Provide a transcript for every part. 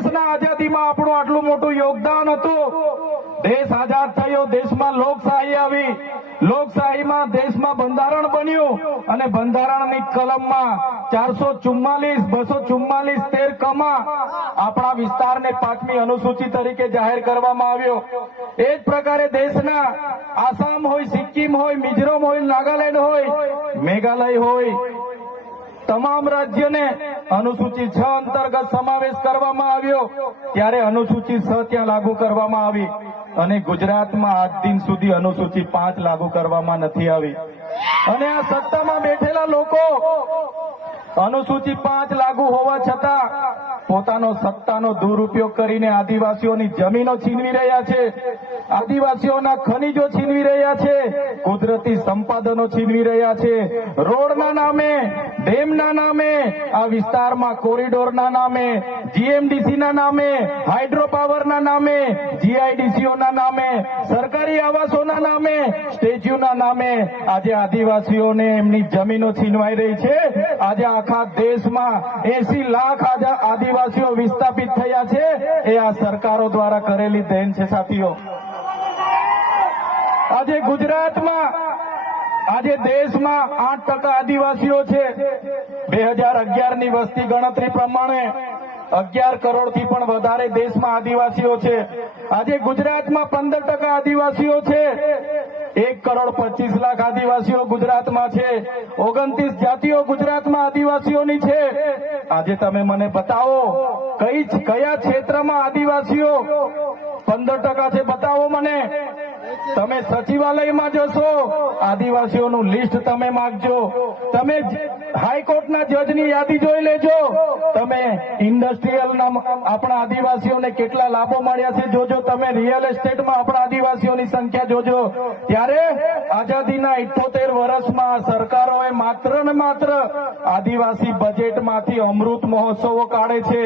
દેશના આઝાદીમાં આપણું આટલું મોટું યોગદાન હતું। દેશ આઝાદ થયો, દેશમાં લોકશાહી આવી, લોકશાહીમાં દેશમાં બંધારણ બન્યું અને બંધારણની કલમમાં 444, 244, 13 કમાં આપણા વિસ્તારને 5મી અનુસૂચિ તરીકે જાહેર કરવામાં આવ્યો। એ જ પ્રકારે દેશના આસામ હોય, સિક્કિમ હોય, મિઝોરમ હોય, નાગાલેન્ડ હોય, મેઘાલય હોય, તમામ રાજ્યને અનુસૂચિ 6 અંતર્ગત સમાવેશ કરવામાં આવ્યો। ત્યારે અનુસૂચિ 6 ત્યાં લાગુ કરવામાં આવી અને ગુજરાતમાં આજ દિન સુધી અનુસૂચિ 5 લાગુ કરવામાં નથી આવી। અને આ સત્તામાં બેઠેલા લોકો અનુસૂચિ 5 લાગુ હોવા છતાં પોતાનો સત્તાનો દુરુપયોગ કરીને આદિવાસીઓની જમીનો છીનવી રહ્યા છે, આદિવાસીઓના ખનીજો છીનવી રહ્યા છે, કુદરતી સંપાદનો છીનવી રહ્યા છે। રોડના નામે, ડેમના નામે, આ વિસ્તારમાં કોરિડોરના નામે, જીએમડીસીના નામે, હાઇડ્રો પાવરના નામે, જીઆઈડીસીઓના નામે, સરકારી આવાસોના નામે, સ્ટેચ્યુના નામે આજે આદિવાસીઓને એમની જમીનો છીનવાઈ રહી છે। આજે આખા દેશમાં 80 લાખ આદિવાસીઓ વિસ્થાપિત થયા છે। એ આ સરકારો દ્વારા કરેલી દેન છે સાથીઓ। આજે ગુજરાતમાં, આજે દેશમાં 8% આદિવાસીઓ છે। 2011ની વસ્તી ગણતરી પ્રમાણે 11 કરોડથી પણ વધારે દેશમાં આદિવાસીઓ છે। આજે ગુજરાતમાં 15% આદિવાસીઓ છે। 1,25,00,000 આદિવાસીઓ ગુજરાતમાં છે। 29 જાતિઓ ગુજરાતમાં આદિવાસીઓની છે। આજે તમે મને બતાવો કયા ક્ષેત્રમાં આદિવાસીઓ 15% છે, બતાવો મને। તમે સચિવાલયમાં જશો, આદિવાસીઓનું લિસ્ટ તમે માંગજો, તમે હાઈકોર્ટના જજની યાદી જોઈ લેજો, તમે ઇન્ડસ્ટ્રીયલના આપણા આદિવાસીઓને કેટલા લાભો મળ્યા છે જોજો, તમે રિયલ એસ્ટેટમાં આપણા આદિવાસીઓની સંખ્યા જોજો। ત્યારે આઝાદીના 78 વર્ષમાં સરકારોએ માત્ર ને માત્ર આદિવાસી બજેટમાંથી અમૃત મહોત્સવો કાઢે છે,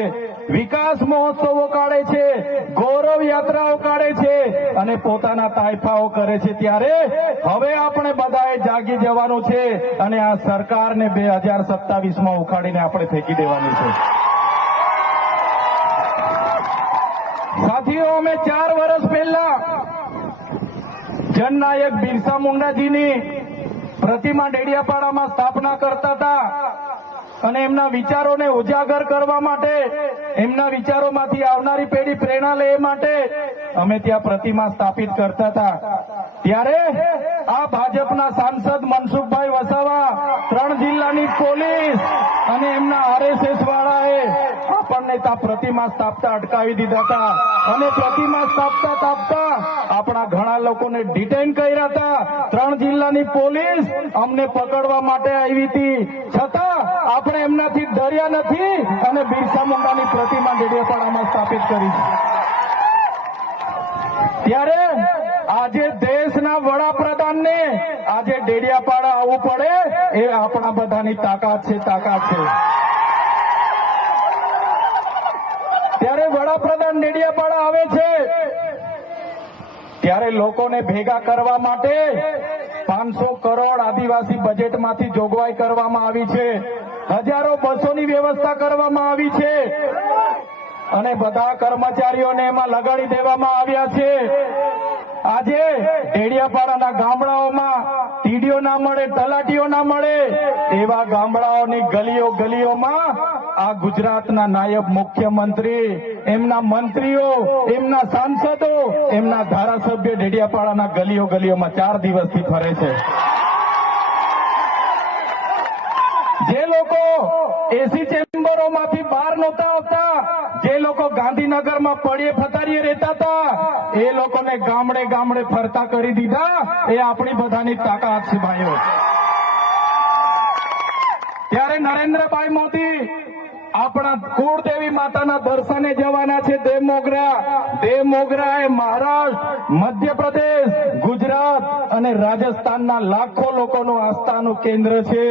વિકાસ મહોત્સવો કાઢે છે, ગૌરવ યાત્રાઓ કાઢે છે અને પોતાના તાઇફાઓ કરે છે। ત્યારે હવે આપણે બધાએ જાગી જવાનું છે અને આ સરકારને 2027માં ઉખાડીને આપણે ફેંકી દેવાની છે। સાથીઓ, અમે 4 વર્ષ પહેલા જનનાયક બિરસા મુંડાજીની પ્રતિમા ડેડિયાપાડામાં સ્થાપના કરતા હતા અને એમના વિચારોને ઉજાગર કરવા માટે, એમના વિચારોમાંથી આવનારી પેઢી પ્રેરણા લે માટે અમે ત્યાં પ્રતિમા સ્થાપિત કરતા હતા। ત્યારે આ ભાજપના સાંસદ મનસુખભાઈ વસાવા, 3 જિલ્લાની પોલીસ અને એમના આરએસએસ વાળાએ આપણને ત્યાં પ્રતિમા સ્થાપતા અટકાવી દીધા હતા અને પ્રતિમા સ્થાપતા આપણા ઘણા લોકોને ડિટેન કર્યા હતા। 3 જિલ્લાની પોલીસ અમને પકડવા માટે આવી હતી, છતાં આપણે એમનાથી ડર્યા નથી અને બિરસા મુંડાની પ્રતિમા ડેડિયાપાડામાં સ્થાપિત કરી છે। ત્યારે આજે દેશના વડાપ્રધાનને આજે ડેડિયાપાડા આવવું પડે એ આપણા બધાની તાકાત છે। ત્યારે વડાપ્રધાન ડેડિયાપાડા આવે છે ત્યારે લોકોને ભેગા કરવા માટે 500 કરોડ આદિવાસી બજેટમાંથી જોગવાઈ કરવામાં આવી છે। હજારો બસોની વ્યવસ્થા કરવામાં આવી છે અને બધા કર્મચારીઓને એમાં લગાડી દેવામાં આવ્યા છે। આજે ડેડિયાપાડાના ગામડાઓમાં ટીડીઓ ના મળે, તલાટીઓ ના મળે એવા ગામડાઓની ગલીઓમાં આ ગુજરાતના નાયબ મુખ્યમંત્રી, એમના મંત્રીઓ, એમના સાંસદો, એમના ધારાસભ્ય ડેડિયાપાડાના ગલીઓમાં 4 દિવસથી ફરે છે। જે લોકો એસી ચેમ્બરોમાંથી બહાર નહોતા આવતા, જે લોકો ગાંધીનગરમાં પડે ફતારીએ રહેતા હતા, એ લોકોને ગામડે ફરતા કરી દીધા। એ આપણી બધાની તાકાત છે ભાઈઓ। ત્યારે નરેન્દ્રભાઈ મોદી આપણા કુળદેવી માતાના દર્શને જવાના છે દેવમોગરા। દેવમોગરા એ મહારાષ્ટ્ર, મધ્યપ્રદેશ, ગુજરાત અને રાજસ્થાનના લાખો લોકોનું આસ્થાનું કેન્દ્ર છે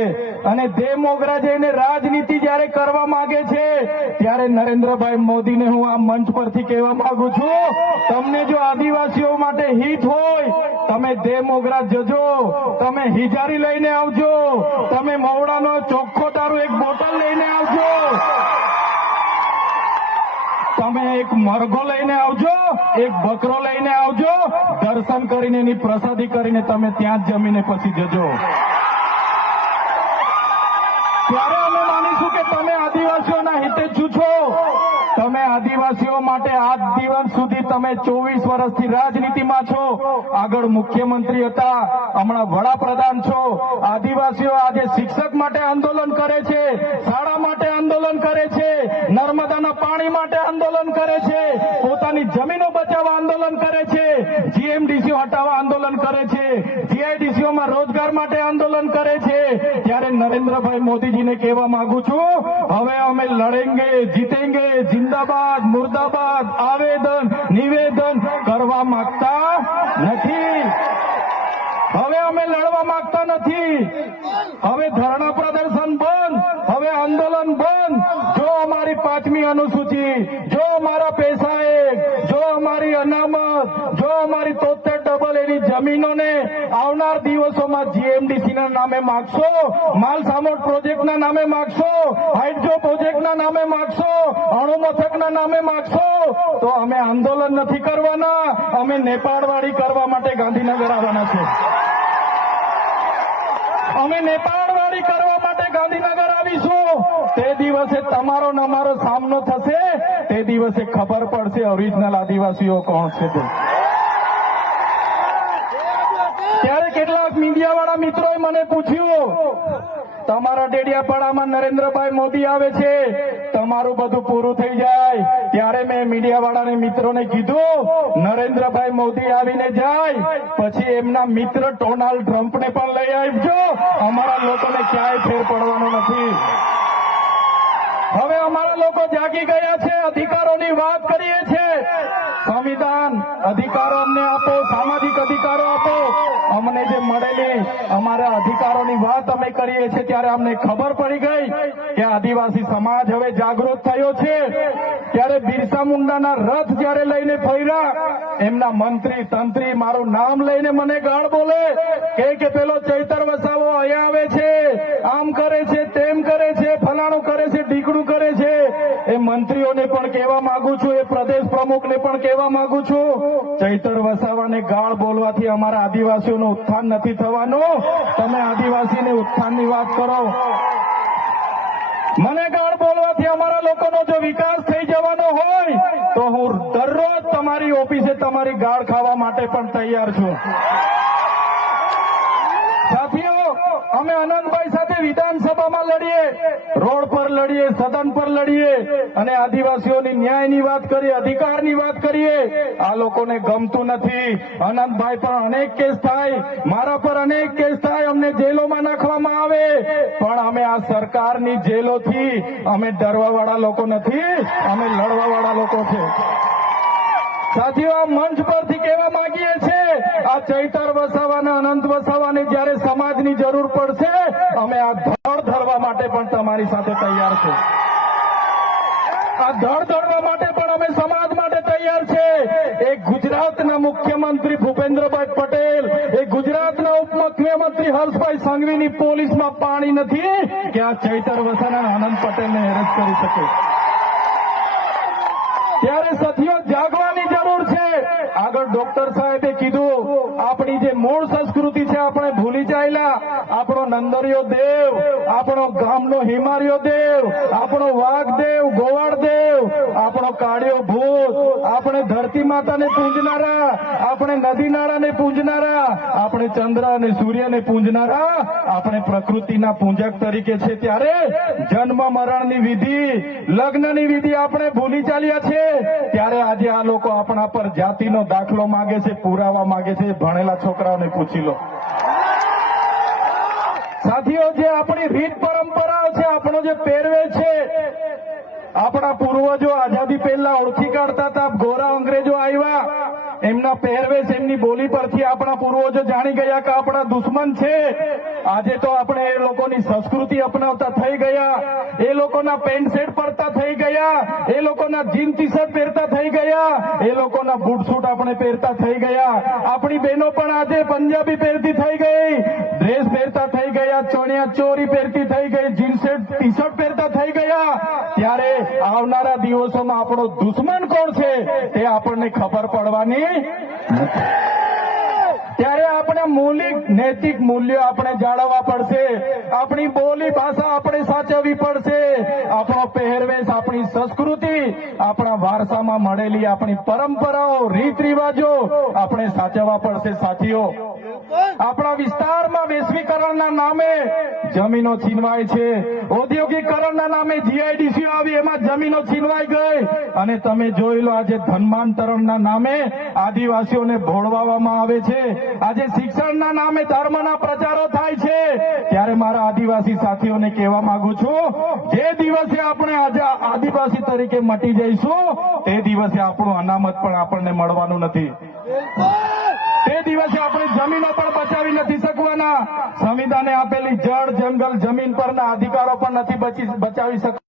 અને દેવમોગરા જઈને રાજનીતિ જયારે કરવા માંગે છે ત્યારે નરેન્દ્રભાઈ મોદીને હું આ મંચ પરથી કહેવા માંગુ છું, તમને જો આદિવાસીઓ માટે હિત હોય તમે દેવમોગરા જજો, તમે હિજારી લઈને આવજો, તમે મવડાનો ચોખ્ખો દારૂ 1 બોટલ લઈને આવજો। તમે એક મરઘો લઈને આવજો, એક બકરો લઈને આવજો, દર્શન કરીને એની પ્રસાદી કરીને તમે ત્યાં જ જમીને પછી જજો. ત્યારે અમે માનીશું કે તમે આદિવાસીઓના હિતેચ્છુ છો. તમે આદિવાસીઓ માટે આજ દિવસ સુધી તમે 24 વર્ષથી રાજનીતિમાં છો. આગળ મુખ્યમંત્રી હતા, હમણાં વડાપ્રધાન છો. આદિવાસીઓ આજે શિક્ષક માટે આંદોલન કરે છે, શાળા માટે આંદોલન કરે છે, નર્મદાના પાણી માટે આંદોલન કરે છે, પોતાની જમીનો બચાવવા આંદોલન કરે છે, જીએમડીસીઓ હટાવવા આંદોલન કરે છે, જીઆઈડીસીઓમાં રોજગાર માટે આંદોલન કરે છે. ત્યારે નરેન્દ્રભાઈ મોદીજીને કહેવા માંગુ છું, હવે અમે લડેંગે, જીતેંગે, જિંદાબાદ, મુર્દાબાદ, આવેદન નિવેદન કરવા માંગતા નથી. હવે અમે લડવા માંગતા નથી. હવે ધરણા પ્રદર્શન બંધ, હવે આંદોલન બંધ. જો અમારી 5મી અનુસૂચિ, જો અમારા પૈસાએ, જો અમારી અનામત, જો અમારી 73 એની જમીનોને આવનાર દિવસોમાં જીએમડીસી ના નામે માગશો, માલસામોટ પ્રોજેક્ટના નામે માગશો, હાઇડ્રો પ્રોજેક્ટના નામે માગશો, અણુ મથકના નામે માગશો, તો અમે આંદોલન નથી કરવાના, અમે નેપાળવાડી કરવા માટે ગાંધીનગર આવવાના છે. અમે નેપાળવાડી કરવા માટે ગાંધીનગર આવીશું. તે દિવસે તમારો ને અમારો સામનો થશે, તે દિવસે ખબર પડશે ઓરિજિનલ આદિવાસીઓ કોણ છે તે. ત્યારે કેટલાક મીડિયાવાળા મિત્રોએ મને પૂછ્યું, તમારા ડેડિયાપાડામાં નરેન્દ્રભાઈ મોદી આવે છે, તમારું બધું પૂરું થઈ જાય. ત્યારે મેં મીડિયાવાળાને મિત્રોને કીધું, નરેન્દ્રભાઈ મોદી આવીને જાય પછી એમના મિત્ર ડોનાલ્ડ ટ્રમ્પને પણ લઈ આવજો. અમારા લોકોને ક્યાંય ફેર પડવાનો નથી. હવે અમારા લોકો જાગી ગયા છે, અધિકારોની વાત કરીએ છીએ. સંવિધાન અધિકારો અમને આપો, સામાજિક અધિકારો આપો. અમને જે મળેલી અમારા અધિકારોની વાત અમે કરીએ છીએ ત્યારે અમને ખબર પડી ગઈ કે આદિવાસી સમાજ હવે જાગૃત થયો છે. ત્યારે બિરસા મુંડાના રથ જયારે લઈને ફર્યા, એમના મંત્રી તંત્રી મારું નામ લઈને મને ગાળ બોલે કે પેલો ચૈતર વસાવો અહીંયા આવે છે, આમ કરે છે, તેમ કરે છે, ફલાણું કરે છે, ઢીકડું કરે છે. એ મંત્રીઓને પણ કહેવા માંગુ છું, એ પ્રદેશ પ્રમુખને પણ કહેવા માંગુ છું, ચૈતર વસાવાને ગાળ બોલવાથી અમારા આદિવાસીઓનું ઉત્થાન નથી થવાનું. તમે આદિવાસીને ઉત્થાનની વાત કરો. મને ગાળ બોલવાથી અમારા લોકોનો જો વિકાસ થઈ જવાનો હોય તો હું દરરોજ તમારી ઓફિસે તમારી ગાળ ખાવા માટે પણ તૈયાર છું. સાથીઓ, અમે અનંતભાઈ સાથે વિધાનસભામાં લડીએ, રોડ પર લડીએ, સદન પર લડીએ અને આદિવાસીઓની ન્યાયની વાત કરીએ, અધિકારની વાત કરીએ. આ લોકોને ગમતું નથી. અનંતભાઈ પર અનેક કેસ થાય, મારા પર અનેક કેસ થાય, અમને જેલોમાં નાખવામાં આવે, પણ અમે આ સરકારની જેલોથી અમે ડરવાવાળા લોકો નથી, અમે લડવાવાળા લોકો છે. સાથીઓ, આ મંચ પરથી કહેવા માંગીએ છીએ, આ ચૈતર વસાવાના, અનંત વસાવાને જયારે સમાજની જરૂર પડશે, અમે આ ધડ ધરવા માટે પણ તમારી સાથે તૈયાર છે. આ ધડ ધરવા માટે પણ અમે સમાજ માટે તૈયાર છે. એક ગુજરાતના મુખ્યમંત્રી ભૂપેન્દ્રભાઈ પટેલ, એક ગુજરાતના ઉપમુખ્યમંત્રી હર્ષભાઈ સંઘવીની પોલીસમાં પાણી નથી કે આ ચૈતર વસાવાના અનંત પટેલને હેરાન કરી શકે. ત્યારે સાથીઓ, જાગવાની જરૂર છે. આગળ ડોક્ટર સાહેબે કીધું, આપણી જે મૂળ સંસ્કૃતિ છે આપણે ભૂલી ચાલ્યા. આપણો નંદરિયો દેવ, આપણો ગામનો હિમારિયો દેવ, આપણો વાઘ દેવ, ગોવાળ દેવ, આપણો કાળિયો ભૂત, આપણે ધરતી માતાને પૂજનારા, આપણે નદી નાળાને પૂજનારા, આપણે ચંદ્ર અને સૂર્યને પૂજનારા, આપણે પ્રકૃતિના પૂજક તરીકે છે. ત્યારે જન્મ મરણની વિધિ, લગ્નની વિધિ આપણે ભૂલી ચાલ્યા છે. ત્યારે આજે આ લોકો આપણા પર જાતિનો દાખલો માંગે છે, પુરાવા માંગે છે. ભણેલા છોકરાઓને પૂછી લો. સાથીઓ, જે આપણી રીત પરંપરાઓ છે, આપણો જે પહેરવેશ છે, આપણા પૂર્વજો આઝાદી પહેલા ઓળખી કાઢતા હતા. ગોરા અંગ્રેજો આવ્યા, એમના પહેરવેશ, એમની બોલી પરથી આપણા પૂર્વજો જાણી ગયા કે આપણા દુશ્મન છે. આજે તો આપણે એ લોકોની સંસ્કૃતિ અપનાવતા થઈ ગયા, એ લોકોના પેન્ટ શર્ટ પહેરતા થઈ ગયા, એ લોકોના જીન ટી શર્ટ પહેરતા થઈ ગયા, એ લોકોના બૂટ સૂટ આપણે પહેરતા થઈ ગયા. આપણી બહેનો પણ આજે પંજાબી પહેરતી થઈ ગઈ, ડ્રેસ પહેરતા થઈ ગયા, ચણિયા ચોરી પહેરતી થઈ ગઈ, જીન્સ ટી શર્ટ પહેરતા થઈ ગયા. ત્યારે આવનારા દિવસોમાં આપણો દુશ્મન કોણ છે તે આપણને ખબર પડવાની નથી. ત્યારે આપણે મૌલિક નૈતિક મૂલ્યો આપણે જાળવવા પડશે. આપણી બોલી ભાષા આપણે સાચવવી પડશે. આપણો પહેરવેશ, આપણી સંસ્કૃતિ, આપણા વારસામાં મળેલી આપણી પરંપરાઓ, રીત રિવાજો આપણે સાચવવા પડશે. સાથીઓ, આપણા વિસ્તારમાં વૈશ્વિકરણના નામે જમીનો છીનવાય છે. ઔદ્યોગિકરણના નામે જીઆઈડીસી આવી, એમાં જમીનો છીનવાઈ ગઈ. અને તમે જોઈ લો, આજે ધર્માંતરણના નામે આદિવાસીઓને ભોળવામાં આવે છે. આજે શિક્ષણના નામે ધર્મના પ્રચારો થાય છે. ત્યારે મારા આદિવાસી સાથીઓને કહેવા માંગુ છું, જે દિવસે આપણે આજે આદિવાસી તરીકે મટી જઈશું તે દિવસે આપણું અનામત પણ આપણને મળવાનું નથી. તે દિવસે આપણે જમીનો પણ બચાવી નથી શકવાના. સંવિધાને આપેલી જળ, જંગલ, જમીન પરના અધિકારો પણ નથી બચાવી શકવાના.